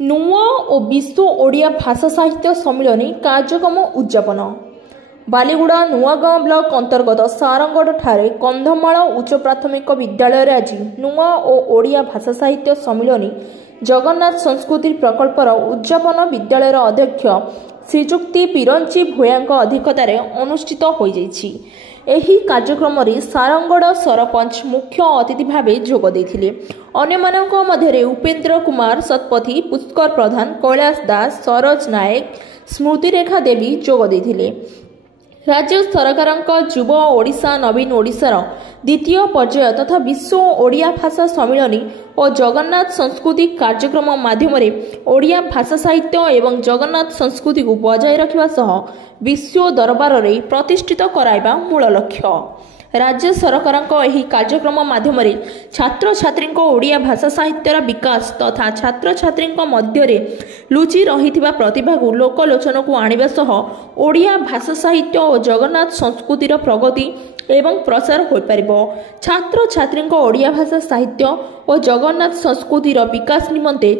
ନୂଆ ଓ ବିଶ୍ୱ ଓଡ଼ିଆ ଭାଷା ସାହିତ୍ୟ ସମ୍ମିଳନୀ କାର୍ଯ୍ୟକ୍ରମ ଉଦ୍ଯାପନ। ବାଲିଗୁଡ଼ା ନୂଆଗାଁ ବ୍ଲକ ଅନ୍ତର୍ଗତ ସାରଙ୍ଗଡ଼ଠାରେ କନ୍ଧମାଳ ଉଚ୍ଚ ପ୍ରାଥମିକ ବିଦ୍ୟାଳୟରେ ଆଜି ନୂଆ ଓ ଓଡ଼ିଆ ଭାଷା ସାହିତ୍ୟ ସମ୍ମିଳନୀ ଜଗନ୍ନାଥ ସଂସ୍କୃତି ପ୍ରକଳ୍ପର ଉଦ୍ଯାପନ ବିଦ୍ୟାଳୟର ଅଧ୍ୟକ୍ଷ ଶ୍ରୀଯୁକ୍ତି ପିରଞ୍ଚି ଭୂୟାଙ୍କ ଅଧ୍ୟକ୍ଷତାରେ ଅନୁଷ୍ଠିତ ହୋଇଯାଇଛି। ଏହି କାର୍ଯ୍ୟକ୍ରମରେ ସାରଙ୍ଗଡ଼ ସରପଞ୍ଚ ମୁଖ୍ୟ ଅତିଥି ଭାବେ ଯୋଗ ଦେଇଥିଲେ। ଅନ୍ୟମାନଙ୍କ ମଧ୍ୟରେ ଉପେନ୍ଦ୍ର କୁମାର ଶତପଥୀ, ପୁଷ୍କର ପ୍ରଧାନ, କୈଳାସ ଦାସ, ସରୋଜ ନାୟକ, ସ୍ମୃତିରେଖା ଦେବୀ ଯୋଗ ଦେଇଥିଲେ। ରାଜ୍ୟ ସରକାରଙ୍କ ଯୁବ ଓଡ଼ିଶା ନବୀନ ଓଡ଼ିଶାର ଦ୍ୱିତୀୟ ପର୍ଯ୍ୟାୟ ତଥା ବିଶ୍ୱ ଓଡ଼ିଆ ଭାଷା ସମ୍ମିଳନୀ ଓ ଜଗନ୍ନାଥ ସଂସ୍କୃତି କାର୍ଯ୍ୟକ୍ରମ ମାଧ୍ୟମରେ ଓଡ଼ିଆ ଭାଷା ସାହିତ୍ୟ ଏବଂ ଜଗନ୍ନାଥ ସଂସ୍କୃତିକୁ ବଜାୟ ରଖିବା ସହ ବିଶ୍ୱ ଦରବାରରେ ପ୍ରତିଷ୍ଠିତ କରାଇବା ମୂଳ ଲକ୍ଷ୍ୟ। ରାଜ୍ୟ ସରକାରଙ୍କ ଏହି କାର୍ଯ୍ୟକ୍ରମ ମାଧ୍ୟମରେ ଛାତ୍ରଛାତ୍ରୀଙ୍କ ଓଡ଼ିଆ ଭାଷା ସାହିତ୍ୟର ବିକାଶ ତଥା ଛାତ୍ରଛାତ୍ରୀଙ୍କ ମଧ୍ୟରେ ଲୁଚି ରହିଥିବା ପ୍ରତିଭାକୁ ଲୋକଲୋଚନକୁ ଆଣିବା ସହ ଓଡ଼ିଆ ଭାଷା ସାହିତ୍ୟ ଓ ଜଗନ୍ନାଥ ସଂସ୍କୃତିର ପ୍ରଗତି ଏବଂ ପ୍ରସାର ହୋଇପାରିବ। ଛାତ୍ରଛାତ୍ରୀଙ୍କ ଓଡ଼ିଆ ଭାଷା ସାହିତ୍ୟ ଓ ଜଗନ୍ନାଥ ସଂସ୍କୃତିର ବିକାଶ ନିମନ୍ତେ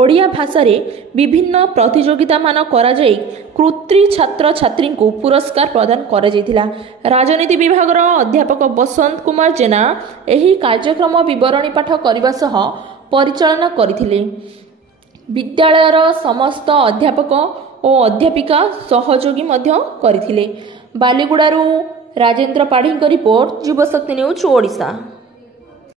ଓଡ଼ିଆ ଭାଷାରେ ବିଭିନ୍ନ ପ୍ରତିଯୋଗିତାମାନ କରାଯାଇ କୃତୀ ଛାତ୍ରଛାତ୍ରୀଙ୍କୁ ପୁରସ୍କାର ପ୍ରଦାନ କରାଯାଇଥିଲା। ରାଜନୀତି ବିଭାଗର ଅଧ୍ୟାପକ ବସନ୍ତ କୁମାର ଜେନା ଏହି କାର୍ଯ୍ୟକ୍ରମ ବିବରଣୀ ପାଠ କରିବା ସହ ପରିଚାଳନା କରିଥିଲେ। ବିଦ୍ୟାଳୟର ସମସ୍ତ ଅଧ୍ୟାପକ ଓ ଅଧ୍ୟାପିକା ସହଯୋଗୀ ମଧ୍ୟ କରିଥିଲେ। ବାଲିଗୁଡ଼ାରୁ ରାଜେନ୍ଦ୍ର ପାଢ଼ୀଙ୍କ ରିପୋର୍ଟ, ଯୁବଶକ୍ତି ନ୍ୟୁଜ୍ ଓଡ଼ିଶା।